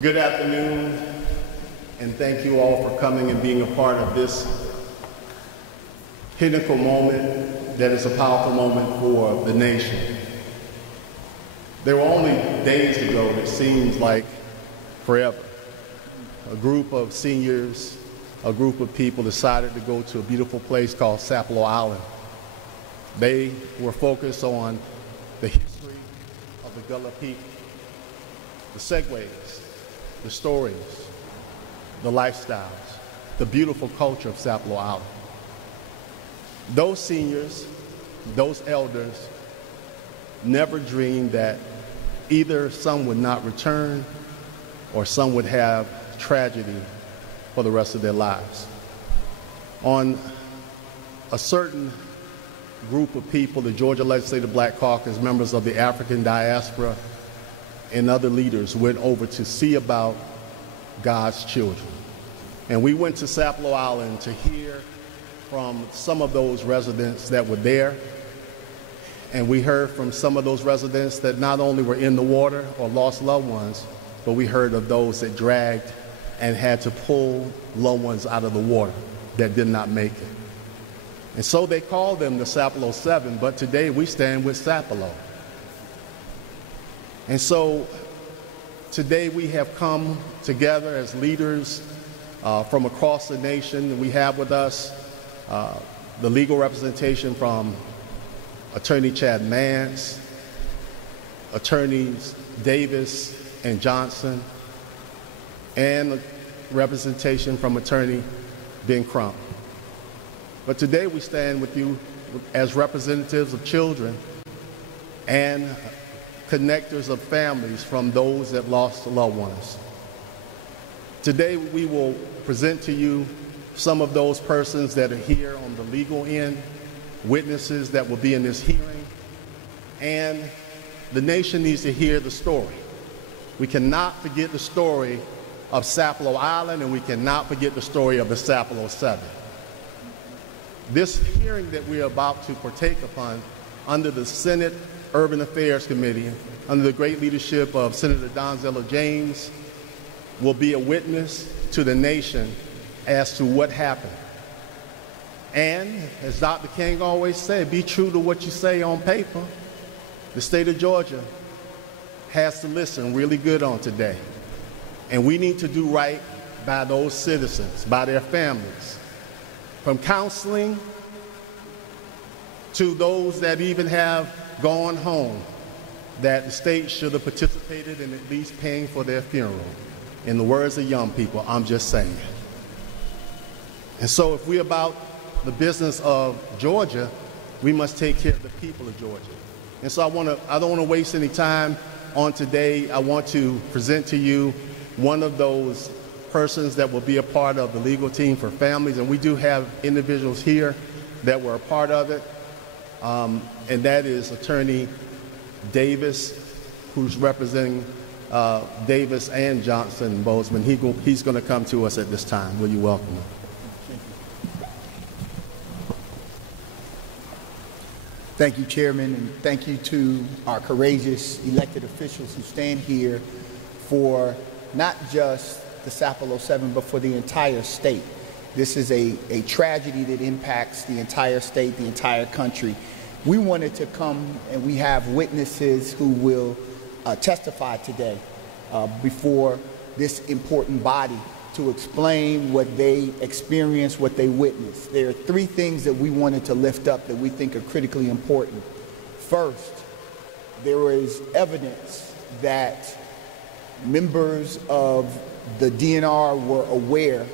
Good afternoon, and thank you all for coming and being a part of this pinnacle moment that is a powerful moment for the nation. There were only days ago that seems like forever. A group of seniors, a group of people decided to go to a beautiful place called Sapelo Island. They were focused on the history of the Gullah people, the segues, the stories, the lifestyles, the beautiful culture of Sapelo Island. Those seniors, those elders, never dreamed that either some would not return or some would have tragedy for the rest of their lives. On a certain group of people, the Georgia Legislative Black Caucus, members of the African diaspora, and other leaders went over to see about God's children. And we went to Sapelo Island to hear from some of those residents that were there. And we heard from some of those residents that not only were in the water or lost loved ones, but we heard of those that dragged and had to pull loved ones out of the water that did not make it. And so they called them the Sapelo 7, but today we stand with Sapelo. And so today we have come together as leaders from across the nation. We have with us the legal representation from Attorney Chad Mance, Attorneys Davis and Johnson, and representation from Attorney Ben Crump. But today we stand with you as representatives of children and connectors of families from those that lost loved ones. Today we will present to you some of those persons that are here on the legal end, witnesses that will be in this hearing, and the nation needs to hear the story. We cannot forget the story of Sapelo Island, and we cannot forget the story of the Sapelo 7. This hearing that we are about to partake upon under the Senate Urban Affairs Committee, under the great leadership of Senator Donzella James, will be a witness to the nation as to what happened. And as Dr. King always said, be true to what you say on paper. The state of Georgia has to listen really good on today. And we need to do right by those citizens, by their families. From counseling to those that even have gone home, that the state should have participated in at least paying for their funeral. In the words of young people, I'm just saying. And so if we're about the business of Georgia, we must take care of the people of Georgia. And so I don't want to waste any time on today. I want to present to you one of those persons that will be a part of the legal team for families. And we do have individuals here that were a part of it. And that is Attorney Davis, who's representing Davis and Johnson and Bozeman. He's going to come to us at this time. Will you welcome him? Thank you, Chairman, and thank you to our courageous elected officials who stand here for not just the Sapelo 7, but for the entire state. This is a tragedy that impacts the entire state, the entire country. We wanted to come, and we have witnesses who will testify today before this important body to explain what they experienced, what they witnessed. There are three things that we wanted to lift up that we think are critically important. First, there is evidence that members of the DNR were aware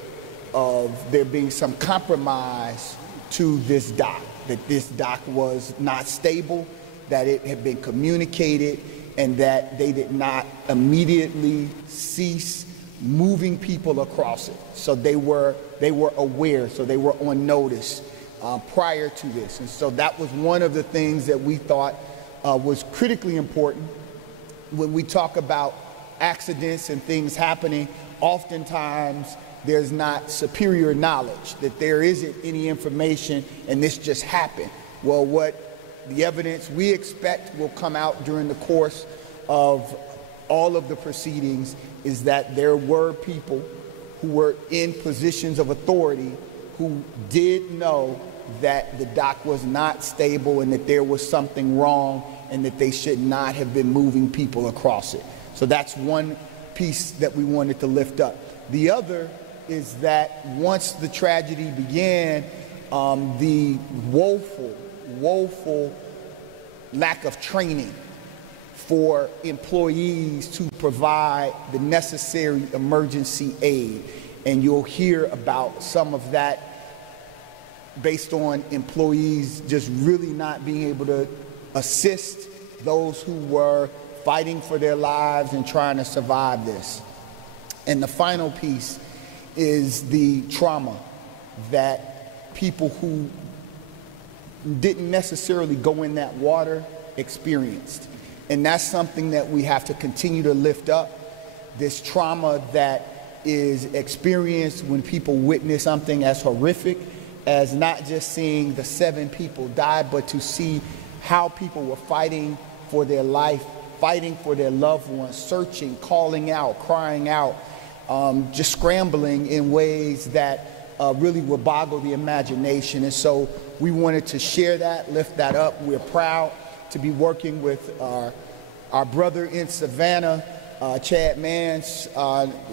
of there being some compromise to this dock, that this dock was not stable, that it had been communicated, and that they did not immediately cease moving people across it. So they were aware, so they were on notice prior to this. And so that was one of the things that we thought was critically important. When we talk about accidents and things happening, oftentimes there's not superior knowledge, that there isn't any information and this just happened. Well, what the evidence we expect will come out during the course of all of the proceedings is that there were people who were in positions of authority who did know that the dock was not stable and that there was something wrong and that they should not have been moving people across it. So that's one piece that we wanted to lift up. The other is that once the tragedy began, the woeful lack of training for employees to provide the necessary emergency aid. And you'll hear about some of that based on employees just really not being able to assist those who were fighting for their lives and trying to survive this. And the final piece is the trauma that people who didn't necessarily go in that water experienced. And that's something that we have to continue to lift up, this trauma that is experienced when people witness something as horrific as not just seeing the 7 people die, but to see how people were fighting for their life, fighting for their loved ones, searching, calling out, crying out, just scrambling in ways that really would boggle the imagination. And so we wanted to share that, lift that up. We're proud to be working with our brother in Savannah, Chad Mans,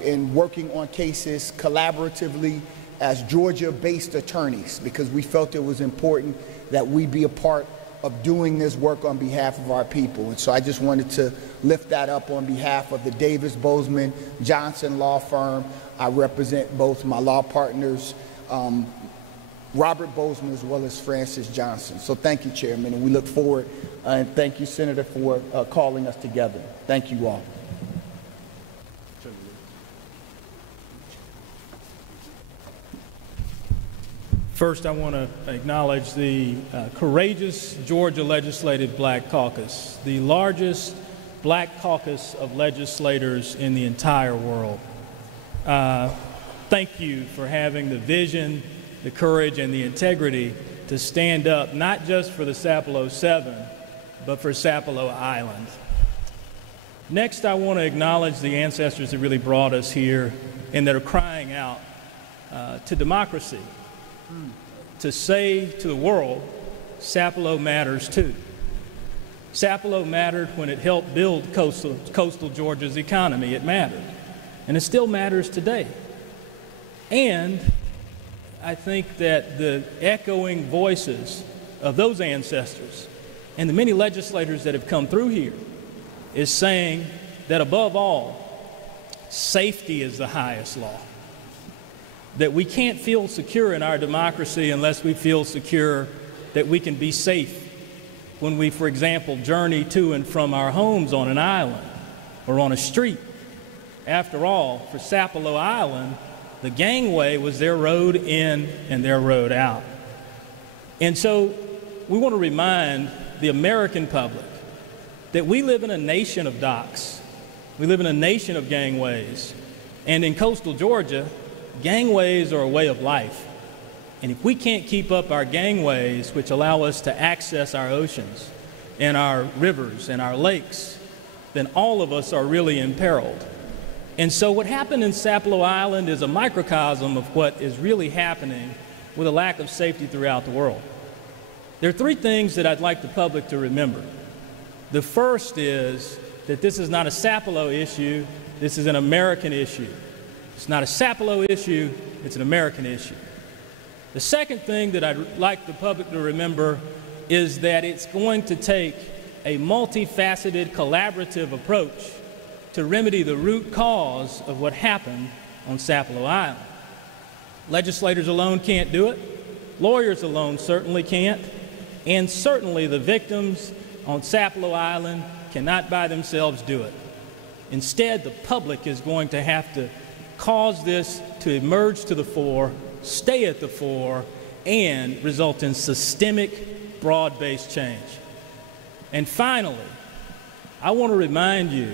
in working on cases collaboratively as Georgia-based attorneys, because we felt it was important that we be a part of doing this work on behalf of our people. And so I just wanted to lift that up on behalf of the Davis, Bozeman, Johnson law firm. I represent both my law partners, Robert Bozeman as well as Francis Johnson. So thank you, Chairman, and we look forward, and thank you, Senator, for calling us together. Thank you all. First, I want to acknowledge the courageous Georgia Legislative Black Caucus, the largest black caucus of legislators in the entire world. Thank you for having the vision, the courage, and the integrity to stand up not just for the Sapelo 7, but for Sapelo Island. Next, I want to acknowledge the ancestors that really brought us here and that are crying out to democracy, to say to the world, Sapelo matters too. Sapelo mattered when it helped build coastal Georgia's economy. It mattered. And it still matters today. And I think that the echoing voices of those ancestors and the many legislators that have come through here is saying that above all, safety is the highest law. That we can't feel secure in our democracy unless we feel secure that we can be safe when we, for example, journey to and from our homes on an island or on a street. After all, for Sapelo Island, the gangway was their road in and their road out. And so we want to remind the American public that we live in a nation of docks. We live in a nation of gangways. And in coastal Georgia, gangways are a way of life. And if we can't keep up our gangways, which allow us to access our oceans and our rivers and our lakes, then all of us are really imperiled. And so what happened in Sapelo Island is a microcosm of what is really happening with a lack of safety throughout the world. There are 3 things that I'd like the public to remember. The first is that this is not a Sapelo issue, this is an American issue. It's not a Sapelo issue, it's an American issue. The second thing that I'd like the public to remember is that it's going to take a multifaceted, collaborative approach to remedy the root cause of what happened on Sapelo Island. Legislators alone can't do it. Lawyers alone certainly can't. And certainly the victims on Sapelo Island cannot by themselves do it. Instead, the public is going to have to cause this to emerge to the fore, stay at the fore, and result in systemic, broad-based change. And finally, I want to remind you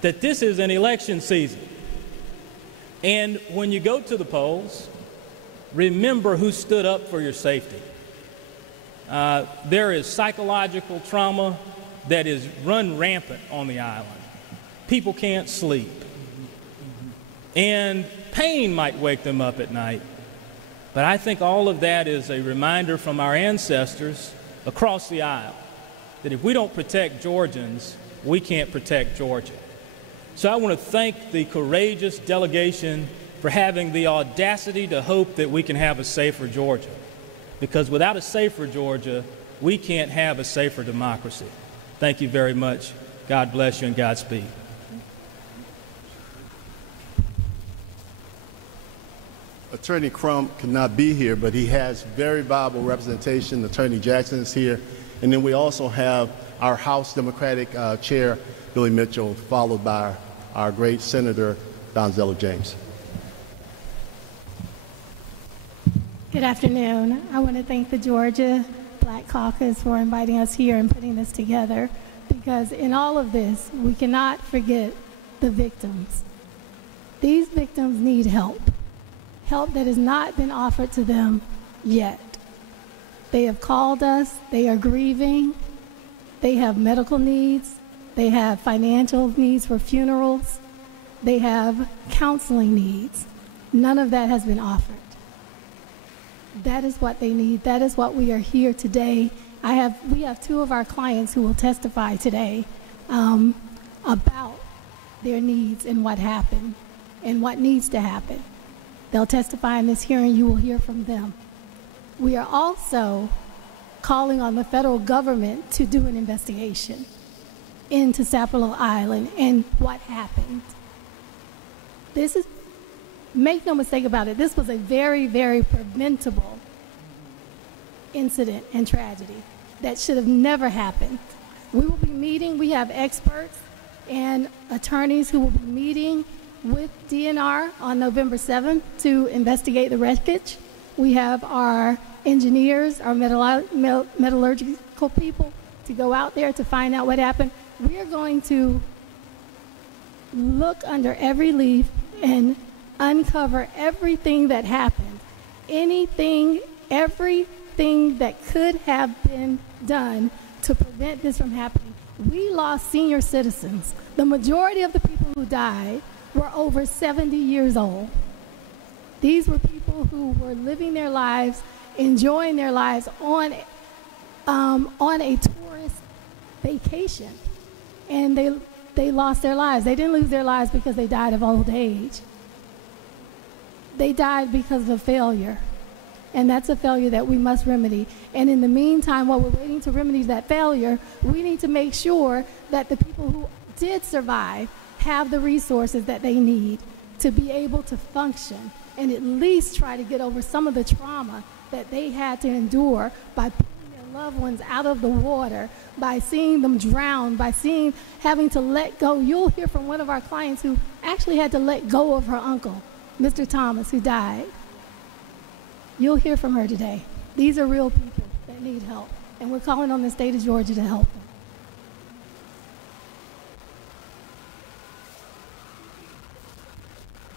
that this is an election season. And when you go to the polls, remember who stood up for your safety. There is psychological trauma that is run rampant on the island. people can't sleep. And pain might wake them up at night. But I think all of that is a reminder from our ancestors across the aisle that if we don't protect Georgians, we can't protect Georgia. So I want to thank the courageous delegation for having the audacity to hope that we can have a safer Georgia. Because without a safer Georgia, we can't have a safer democracy. Thank you very much. God bless you and Godspeed. Attorney Crump could not be here, but he has very viable representation. Attorney Jackson is here. And then we also have our House Democratic Chair, Billy Mitchell, followed by our great Senator, Donzella James. Good afternoon. I want to thank the Georgia Black Caucus for inviting us here and putting this together, because in all of this, we cannot forget the victims. These victims need help that has not been offered to them yet. They have called us, they are grieving, they have medical needs, they have financial needs for funerals, they have counseling needs. None of that has been offered. That is what they need. That is what we are here today. We have two of our clients who will testify today about their needs and what happened and what needs to happen. They'll testify in this hearing. You will hear from them. We are also calling on the federal government to do an investigation into Sapelo Island and what happened. Make no mistake about it, this was a very, very preventable incident and tragedy that should have never happened. We will be meeting, we have experts and attorneys who will be meeting with DNR on November 7th to investigate the wreckage. We have our engineers, our metallurgical people to go out there to find out what happened. We are going to look under every leaf and uncover everything that happened, everything that could have been done to prevent this from happening. We lost senior citizens. The majority of the people who died were over 70 years old. These were people who were living their lives, enjoying their lives on a tourist vacation, and they lost their lives. They didn't lose their lives because they died of old age. They died because of a failure, and that's a failure that we must remedy. And in the meantime, while we're waiting to remedy that failure, we need to make sure that the people who did survive have the resources that they need to be able to function and at least try to get over some of the trauma that they had to endure by pulling their loved ones out of the water, by seeing them drown, by having to let go. You'll hear from one of our clients who actually had to let go of her uncle, Mr. Thomas, who died. You'll hear from her today. These are real people that need help, and we're calling on the state of Georgia to help them.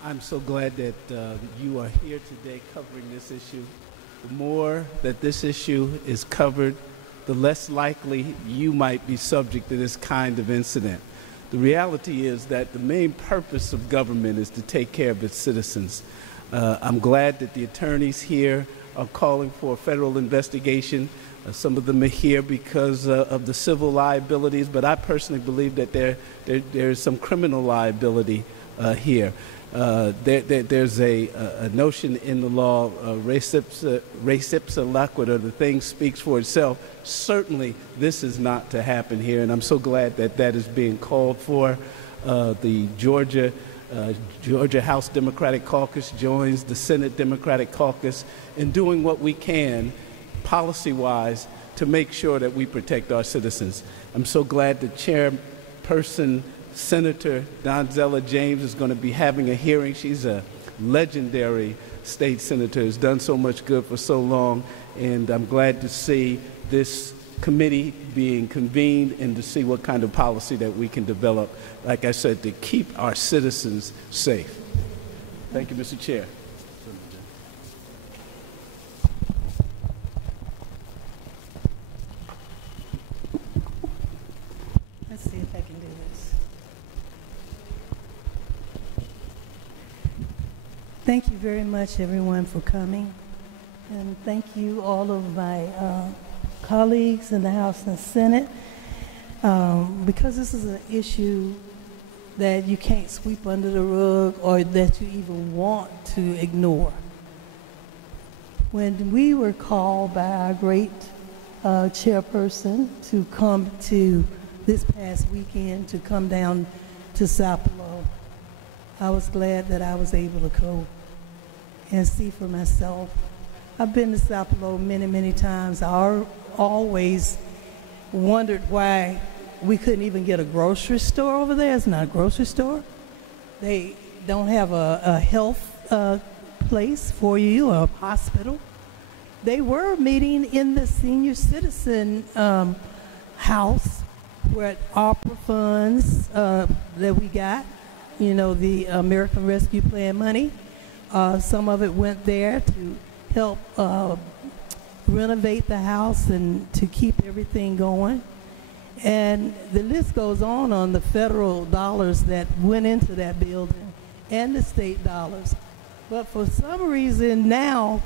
I'm so glad that you are here today covering this issue. The more that this issue is covered, the less likely you might be subject to this kind of incident. The reality is that the main purpose of government is to take care of its citizens. I'm glad that the attorneys here are calling for a federal investigation. Some of them are here because of the civil liabilities, but I personally believe that there is some criminal liability here. There's a notion in the law, res ipsa loquitur, the thing speaks for itself. Certainly, this is not to happen here, and I'm so glad that that is being called for. The Georgia House Democratic Caucus joins the Senate Democratic Caucus in doing what we can, policy-wise, to make sure that we protect our citizens. I'm so glad the chairperson, Senator Donzella James, is going to be having a hearing. She's a legendary state senator, has done so much good for so long, and I'm glad to see this committee being convened and to see what kind of policy that we can develop, like I said, to keep our citizens safe. Thank you, Mr. Chair. Let's see if I can do this. Thank you very much, everyone, for coming. And thank you, all of my colleagues in the House and Senate, because this is an issue that you can't sweep under the rug or that you even want to ignore. When we were called by our great chairperson to come to this past weekend, to come down to Sapelo, I was glad that I was able to go and see for myself. I've been to Sapelo many, many times. I always wondered why we couldn't even get a grocery store over there. It's not a grocery store. They don't have a health place for you or a hospital. They were meeting in the senior citizen house where ARPA funds that we got, you know, the American Rescue Plan money. Some of it went there to help renovate the house and to keep everything going. And the list goes on the federal dollars that went into that building and the state dollars. But for some reason now,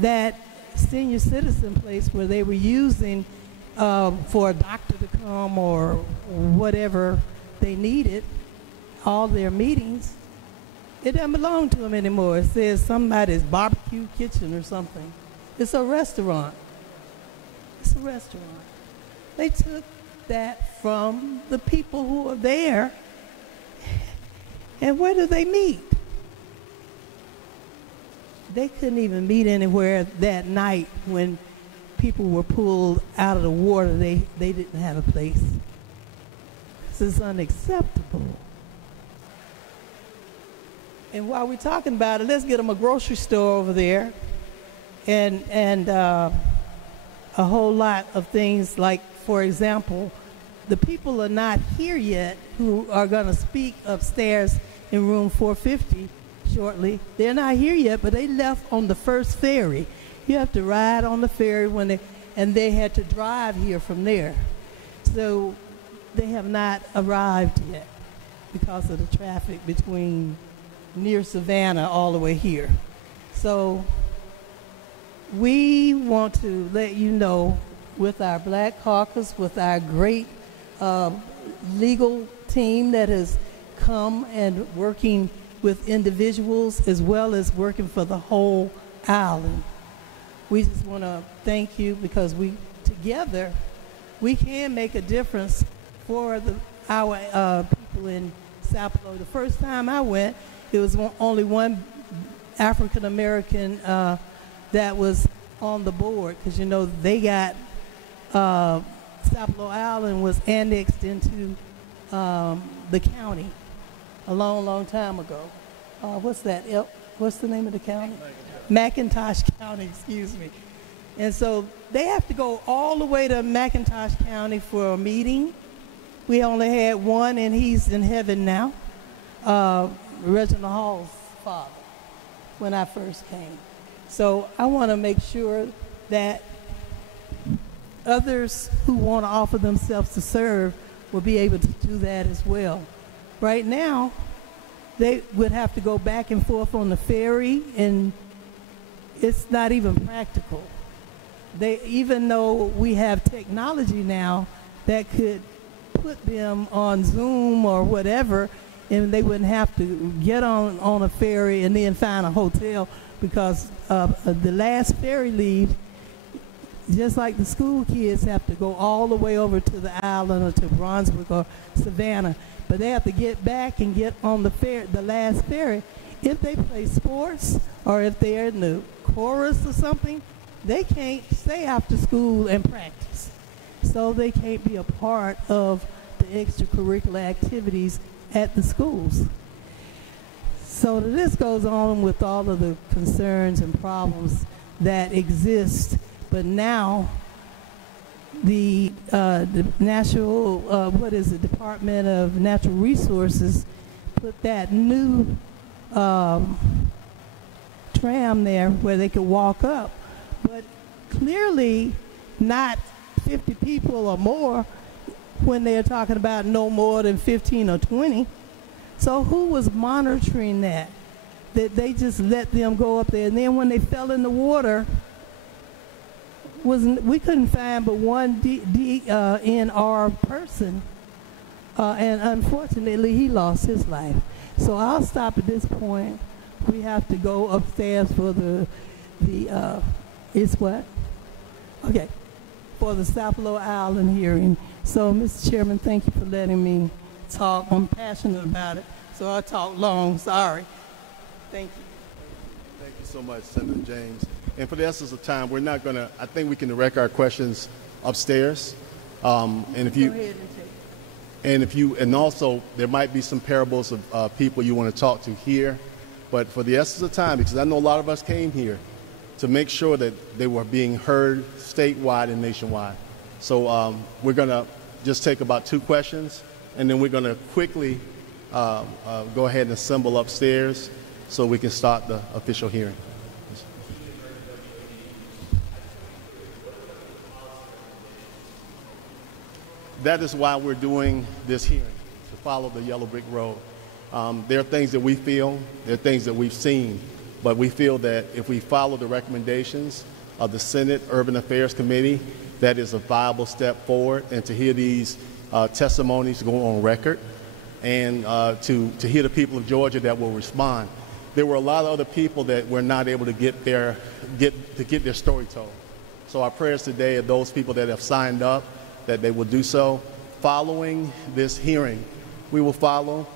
that senior citizen place where they were using for a doctor to come or whatever they needed, all their meetings, it doesn't belong to them anymore. It says somebody's barbecue kitchen or something. It's a restaurant. It's a restaurant. They took that from the people who are there. And where do they meet? They couldn't even meet anywhere that night when people were pulled out of the water. They didn't have a place. This is unacceptable. And while we're talking about it, let's get them a grocery store over there and a whole lot of things like, for example, the people are not here yet who are going to speak upstairs in room 450 shortly. They're not here yet, but they left on the first ferry. You have to ride on the ferry and they had to drive here from there. So they have not arrived yet because of the traffic between near Savannah all the way here. So we want to let you know, with our Black Caucus, with our great legal team that has come and working with individuals as well as working for the whole island. We just want to thank you because together we can make a difference for our people in Sapelo. The first time I went, there was only one African American that was on the board, because you know they got Sapelo Island was annexed into the county a long, long time ago. What's that? What's the name of the county? McIntosh County, excuse me. And so they have to go all the way to McIntosh County for a meeting. We only had one, and he's in heaven now. Reginald Hall's father, when I first came. So I want to make sure that others who want to offer themselves to serve will be able to do that as well. Right now, they would have to go back and forth on the ferry, and it's not even practical. Even though we have technology now that could put them on Zoom or whatever, and they wouldn't have to get on a ferry and then find a hotel, because the last ferry leave, just like the school kids have to go all the way over to the island or to Brunswick or Savannah, but they have to get back and get on the last ferry. If they play sports or if they're in the chorus or something, they can't stay after school and practice. So they can't be a part of the extracurricular activities at the schools. So the list goes on with all of the concerns and problems that exist, but now the national, Department of Natural Resources put that new tram there where they could walk up, but clearly not 50 people or more when they're talking about no more than 15 or 20. So who was monitoring that? that they just let them go up there. And then when they fell in the water, we couldn't find but one DNR person, and unfortunately he lost his life. So I'll stop at this point. We have to go upstairs for it's what? Okay, for the Sapelo Island hearing. So, Mr. Chairman, thank you for letting me talk. I'm passionate about it, so I talk long. Sorry. Thank you. Thank you so much, Senator James. And for the essence of time, we're not going to, I think we can direct our questions upstairs. And if you, Go ahead and take. and also there might be some parables of people you want to talk to here. But for the essence of time, because I know a lot of us came here to make sure that they were being heard statewide and nationwide. So we're going to just take about 2 questions, and then we're going to quickly go ahead and assemble upstairs so we can start the official hearing. That is why we're doing this hearing, to follow the yellow brick road. There are things that we feel, there are things that we've seen, but we feel that if we follow the recommendations of the Senate Urban Affairs Committee, that is a viable step forward. And to hear these testimonies go on record, and to hear the people of Georgia that will respond. There were a lot of other people that were not able to get their story told. So our prayers today are those people that have signed up, that they will do so. Following this hearing, we will follow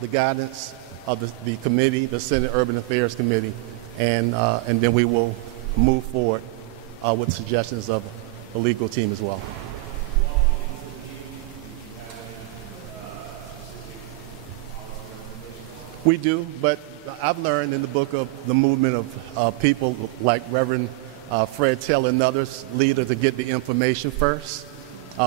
the guidance of the committee, the Senate Urban Affairs Committee, and then we will move forward with suggestions of the legal team as well. We do, but I've learned in the book of the movement of people like Reverend Fred Taylor and others, leaders, to get the information first.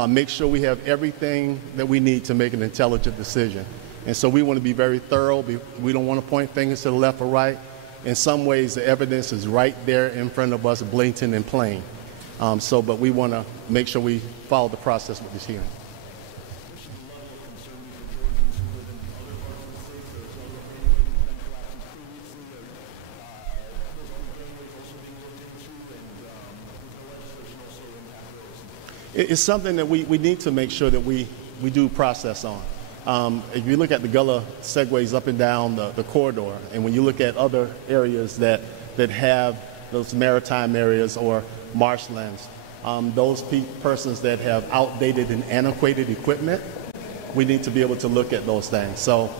Make sure we have everything that we need to make an intelligent decision. And so we want to be very thorough. We don't want to point fingers to the left or right. In some ways, the evidence is right there in front of us, blatant and plain. But we want to make sure we follow the process with this hearing. It's something that we need to make sure that we do process on. If you look at the Gullah segways up and down the corridor, and when you look at other areas that have those maritime areas or marshlands, those persons that have outdated and antiquated equipment, we need to be able to look at those things. So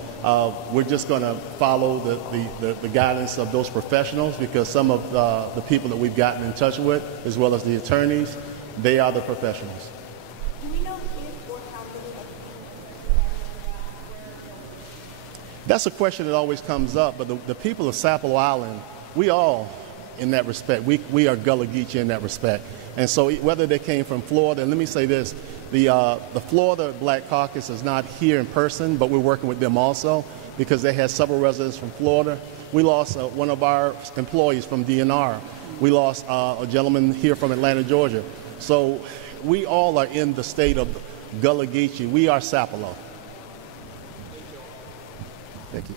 we're just going to follow the guidance of those professionals, because some of the people that we've gotten in touch with, as well as the attorneys, they are the professionals. Do we know if or how many? That's a question that always comes up, but the people of Sapelo Island, we all, in that respect, we are Gullah Geechee in that respect. And so whether they came from Florida, and let me say this, the Florida Black Caucus is not here in person, but we're working with them also, because they had several residents from Florida. We lost one of our employees from DNR. We lost a gentleman here from Atlanta, Georgia. So we all are in the state of Gullah Geechee. We are Sapelo. Thank you.